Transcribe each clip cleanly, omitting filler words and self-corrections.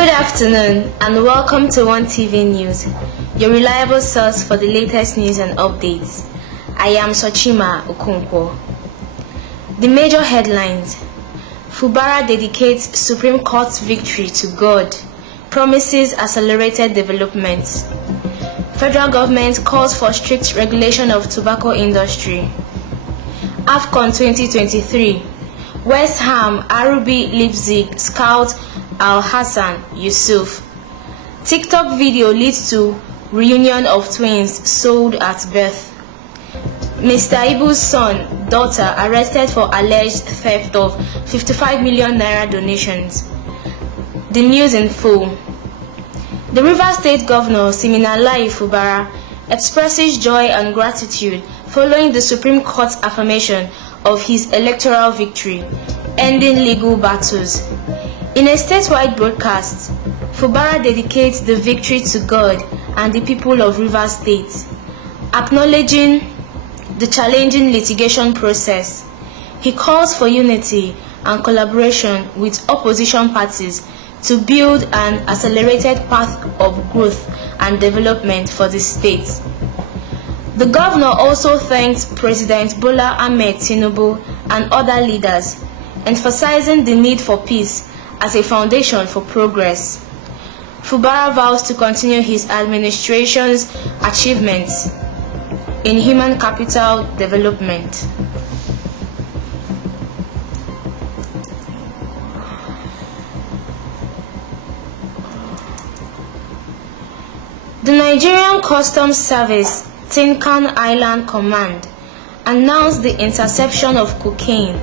Good afternoon and welcome to One TV News, your reliable source for the latest news and updates. I am Sochima Okonkwo. The major headlines: Fubara dedicates Supreme Court's victory to God, promises accelerated development. Federal government calls for strict regulation of tobacco industry. AFCON 2023, West Ham, RB Leipzig scout Al Hassan Yusuf. TikTok video leads to reunion of twins sold at birth. Mr. Ibu's son, daughter arrested for alleged theft of 55 million naira donations. The news in full. The Rivers State Governor Siminalayi Fubara expresses joy and gratitude following the Supreme Court's affirmation of his electoral victory, ending legal battles. In a statewide broadcast, Fubara dedicates the victory to God and the people of Rivers State, acknowledging the challenging litigation process. He calls for unity and collaboration with opposition parties to build an accelerated path of growth and development for the state. The governor also thanked President Bola Ahmed Tinubu and other leaders, emphasizing the need for peace as a foundation for progress. Fubara vows to continue his administration's achievements in human capital development. The Nigerian Customs Service Tinkan Island Command announced the interception of cocaine,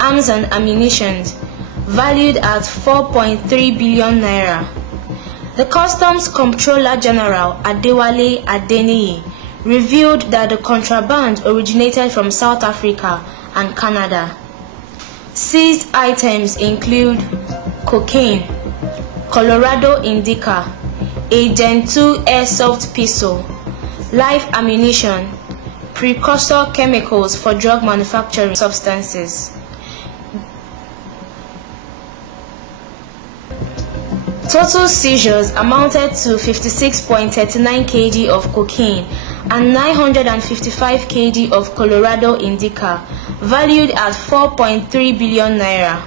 arms and ammunition valued at 4.3 billion naira. The Customs Comptroller General Adewale Adeniyi revealed that the contraband originated from South Africa and Canada. Seized items include cocaine, Colorado Indica, a Gen 2 airsoft pistol, live ammunition, precursor chemicals for drug manufacturing substances. Total seizures amounted to 56.39 kg of cocaine and 955 kg of Colorado Indica, valued at 4.3 billion naira.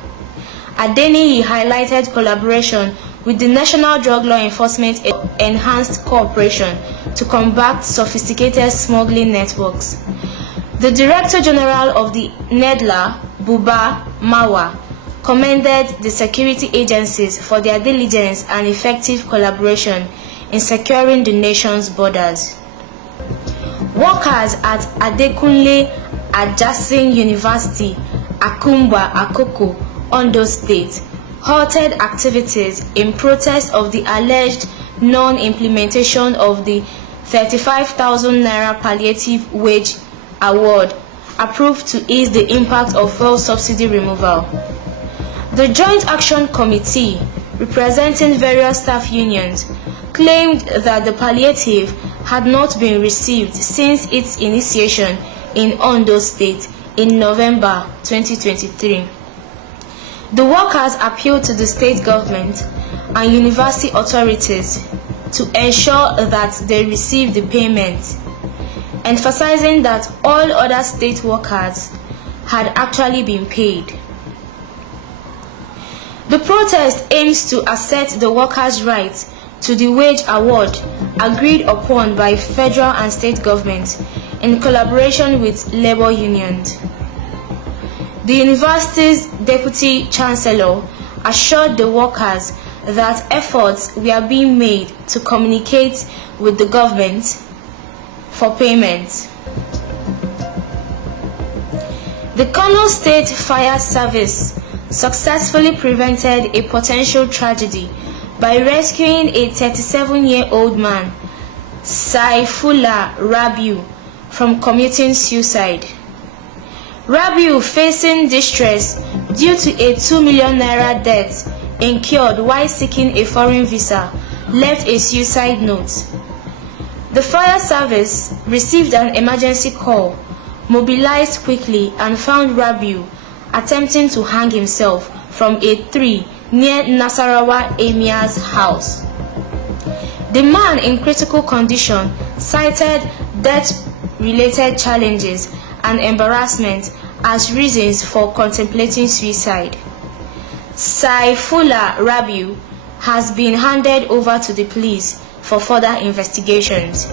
Adeniyi highlighted collaboration with the National Drug Law Enforcement enhanced cooperation to combat sophisticated smuggling networks. The Director General of the NEDLA, Buba Mawa, commended the security agencies for their diligence and effective collaboration in securing the nation's borders. Workers at Adekunle Ajasin University, Akumba, Akoko, Ondo State, halted activities in protest of the alleged non-implementation of the 35,000 naira palliative wage award approved to ease the impact of fuel subsidy removal. The Joint Action Committee, representing various staff unions, claimed that the palliative had not been received since its initiation in Ondo State in November 2023. The workers appealed to the state government and university authorities to ensure that they receive the payment, emphasizing that all other state workers had actually been paid. The protest aims to assert the workers' right to the wage award agreed upon by federal and state governments in collaboration with labor unions. The university's deputy chancellor assured the workers that efforts were being made to communicate with the government for payment. The Kano State Fire Service successfully prevented a potential tragedy by rescuing a 37-year-old man, Saifullah Rabiu, from committing suicide. Rabiu, facing distress due to a 2 million naira debt incurred while seeking a foreign visa, left a suicide note. The fire service received an emergency call, mobilized quickly and found Rabiu attempting to hang himself from a tree near Nasarawa Emir's house. The man in critical condition cited death-related challenges and embarrassment as reasons for contemplating suicide. Saifullah Rabiu has been handed over to the police for further investigations.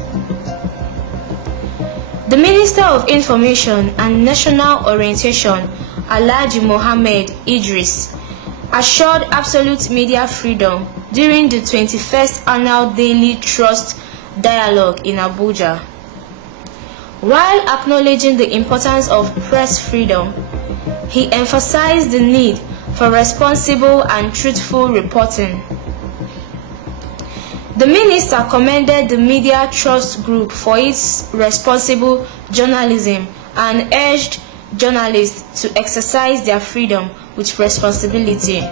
The Minister of Information and National Orientation, Alhaji Mohammed Idris, assured absolute media freedom during the 21st Annual Daily Trust Dialogue in Abuja. While acknowledging the importance of press freedom, he emphasized the need for responsible and truthful reporting. The minister commended the Media Trust Group for its responsible journalism and urged journalists to exercise their freedom with responsibility.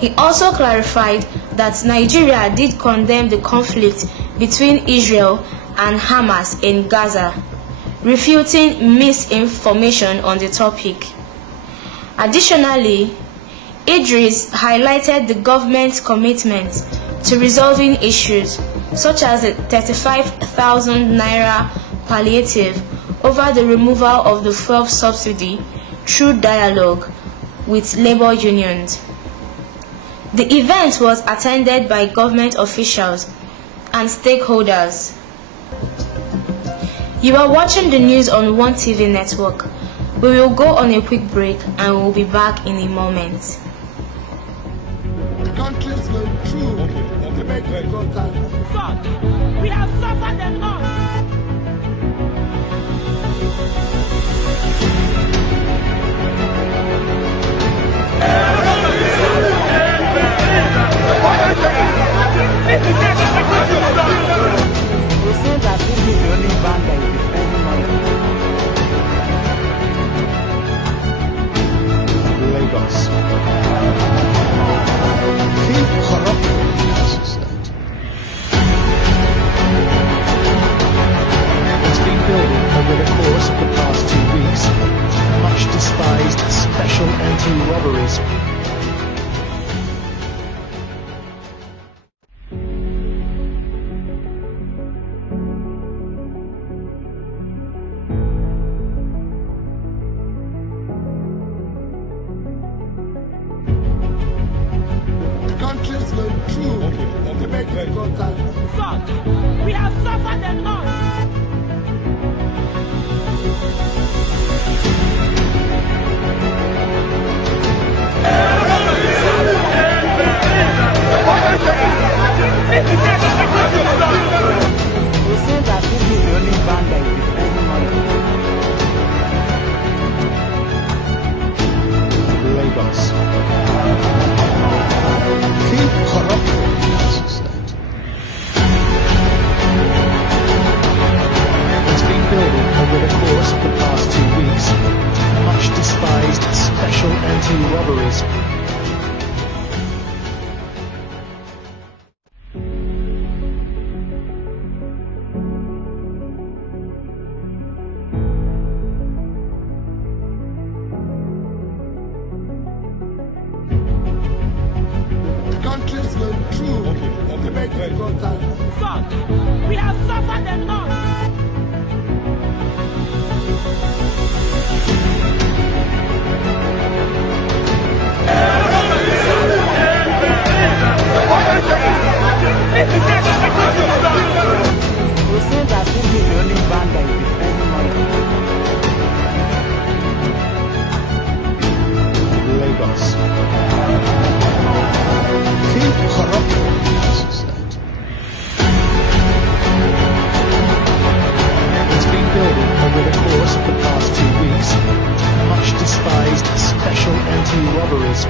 He also clarified that Nigeria did condemn the conflict between Israel and Hamas in Gaza, refuting misinformation on the topic. Additionally, Idris highlighted the government's commitment to resolving issues such as the 35,000 naira palliative over the removal of the fuel subsidy through dialogue with labor unions. The event was attended by government officials and stakeholders. You are watching the news on One TV Network. We will go on a quick break and we will be back in a moment. The countries going through the making contact. God, we have suffered enough. We say that this is the only band that is defending Lagos. Keep corrupting us, that. It's been building over the course of the past 2 weeks. Much despised special anti-robberies. Countries going through the making contact. God, we have suffered enough. We say that this is the only band that is defending Lagos. Keep corrupting us, that. It's been building over the course of the past 2 weeks. Much despised special anti-robberies. Countries going through the making contact. God, we have suffered enough. We say that this is the only band that is defending Lagos. Keep corrupting us, that. It's been building over the course of the past 2 weeks. Much despised special anti-robberies.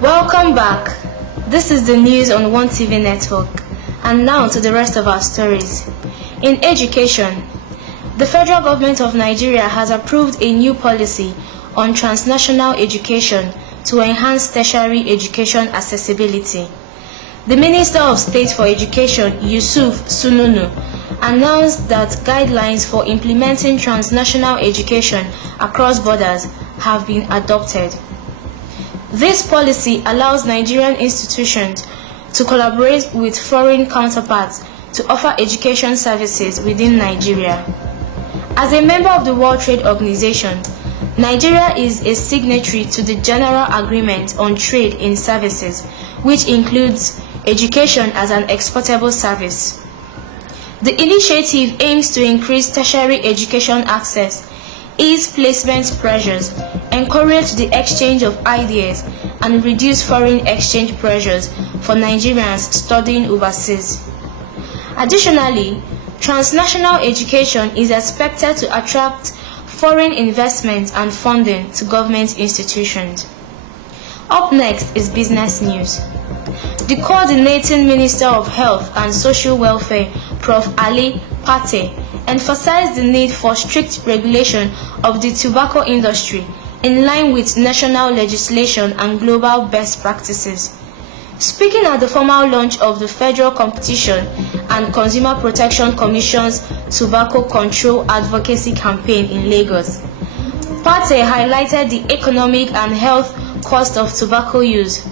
Welcome back. This is the news on One TV Network. And now to the rest of our stories. In education, the federal government of Nigeria has approved a new policy on transnational education to enhance tertiary education accessibility. The Minister of State for Education, Yusuf Sununu, announced that guidelines for implementing transnational education across borders have been adopted. This policy allows Nigerian institutions to collaborate with foreign counterparts to offer education services within Nigeria. As a member of the World Trade Organization, Nigeria is a signatory to the General Agreement on Trade in Services, which includes education as an exportable service. The initiative aims to increase tertiary education access, ease placement pressures, encourage the exchange of ideas, and reduce foreign exchange pressures for Nigerians studying overseas. Additionally, transnational education is expected to attract foreign investment and funding to government institutions. Up next is business news. The Coordinating Minister of Health and Social Welfare, Prof. Ali Pate, emphasized the need for strict regulation of the tobacco industry in line with national legislation and global best practices. Speaking at the formal launch of the Federal Competition and Consumer Protection Commission's Tobacco Control Advocacy Campaign in Lagos, Pate highlighted the economic and health cost of tobacco use.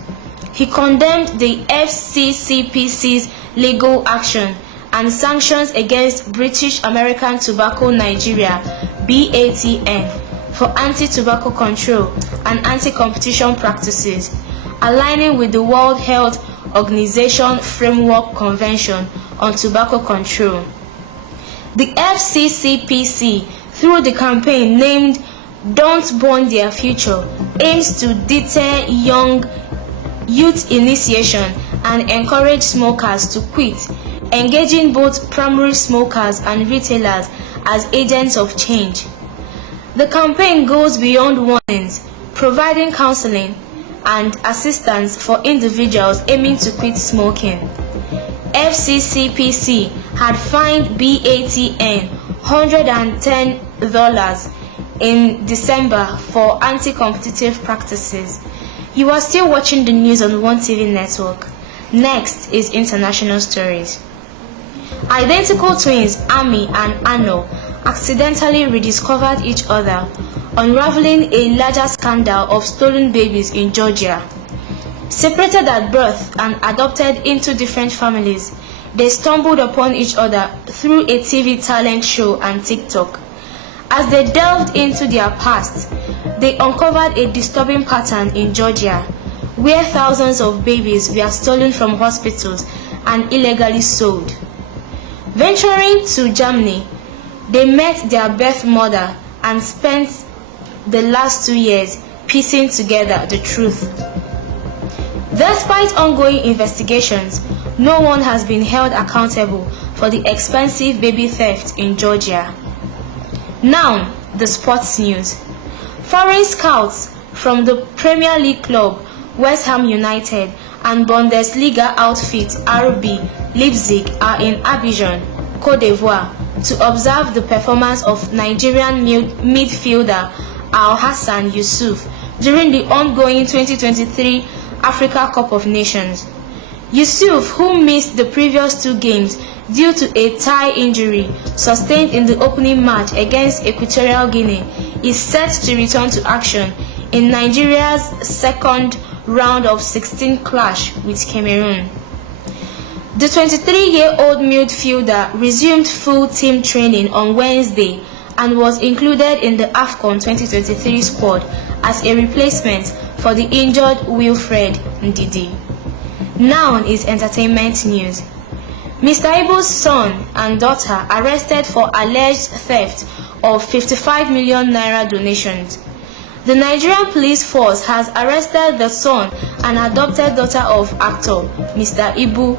He condemned the FCCPC's legal action and sanctions against British American Tobacco Nigeria (BATN) for anti-tobacco control and anti-competition practices, aligning with the World Health Organization Framework Convention on Tobacco Control. The FCCPC, through the campaign named Don't Burn Their Future, aims to deter youth initiation and encourage smokers to quit, engaging both primary smokers and retailers as agents of change. The campaign goes beyond warnings, providing counseling and assistance for individuals aiming to quit smoking. FCCPC had fined BATN $110 in December for anti-competitive practices. You are still watching the news on One TV Network. Next is international stories. Identical twins Ami and Ano accidentally rediscovered each other, unraveling a larger scandal of stolen babies in Georgia. Separated at birth and adopted into different families, they stumbled upon each other through a TV talent show and TikTok. As they delved into their past, they uncovered a disturbing pattern in Georgia, where thousands of babies were stolen from hospitals and illegally sold. Venturing to Germany, they met their birth mother and spent the last 2 years piecing together the truth. Despite ongoing investigations, no one has been held accountable for the expensive baby theft in Georgia. Now, the sports news. Foreign scouts from the Premier League club West Ham United and Bundesliga outfit RB Leipzig are in Abidjan, Côte d'Ivoire, to observe the performance of Nigerian midfielder Al-Hassan Yusuf during the ongoing 2023 Africa Cup of Nations. Yusuf, who missed the previous 2 games due to a thigh injury sustained in the opening match against Equatorial Guinea, is set to return to action in Nigeria's second round of 16 clash with Cameroon. The 23-year-old midfielder resumed full team training on Wednesday and was included in the AFCON 2023 squad as a replacement for the injured Wilfred Ndidi. Now is entertainment news. Mr. Igbo's son and daughter arrested for alleged theft of 55 million naira donations. The Nigerian police force has arrested the son and adopted daughter of actor Mr. Ibu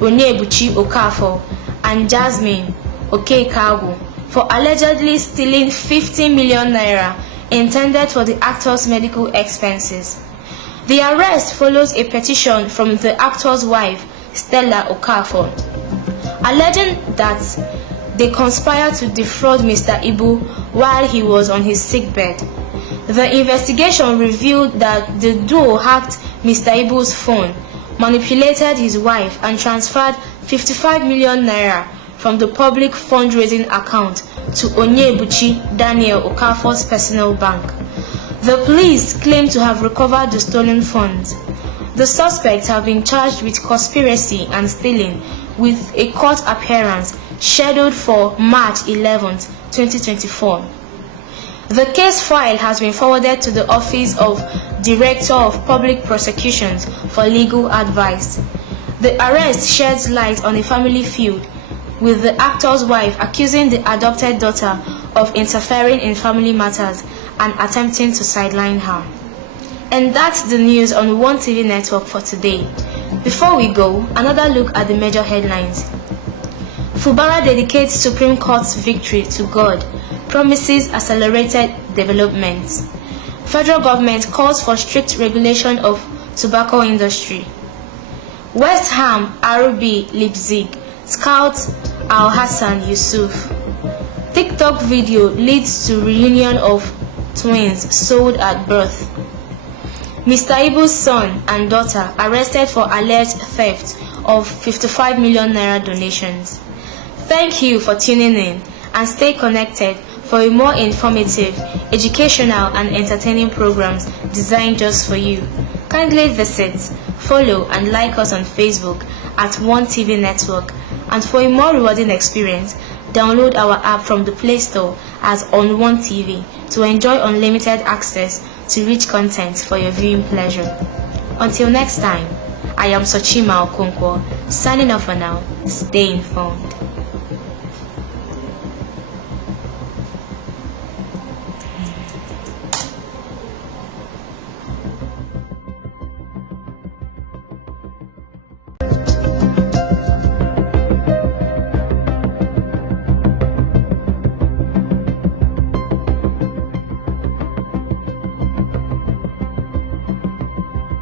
Onyebuchi Okafor and Jasmine Okekagu for allegedly stealing 50 million naira intended for the actor's medical expenses. The arrest follows a petition from the actor's wife, Stella Okafor, alleging that they conspired to defraud Mr. Ibu while he was on his sickbed. The investigation revealed that the duo hacked Mr. Ibu's phone, manipulated his wife, and transferred 55 million naira from the public fundraising account to Onyebuchi Daniel Okafor's personal bank. The police claim to have recovered the stolen funds. The suspects have been charged with conspiracy and stealing, with a court appearance scheduled for March 11, 2024. The case file has been forwarded to the Office of Director of Public Prosecutions for legal advice. The arrest sheds light on a family feud, with the actor's wife accusing the adopted daughter of interfering in family matters and attempting to sideline her. And that's the news on One TV Network for today. Before we go, another look at the major headlines. Fubara dedicates Supreme Court's victory to God, promises accelerated development. Federal government calls for strict regulation of tobacco industry. West Ham RB Leipzig scouts Al Hassan Yusuf. TikTok video leads to reunion of twins sold at birth. Mr. Ibu's son and daughter arrested for alleged theft of 55 million naira donations. Thank you for tuning in, and stay connected for a more informative, educational and entertaining programs designed just for you. Kindly visit, follow and like us on Facebook at One TV Network, and for a more rewarding experience, download our app from the Play Store as On One TV to enjoy unlimited access to rich content for your viewing pleasure. Until next time, I am Sochima Okonkwo, signing off for now. Stay informed.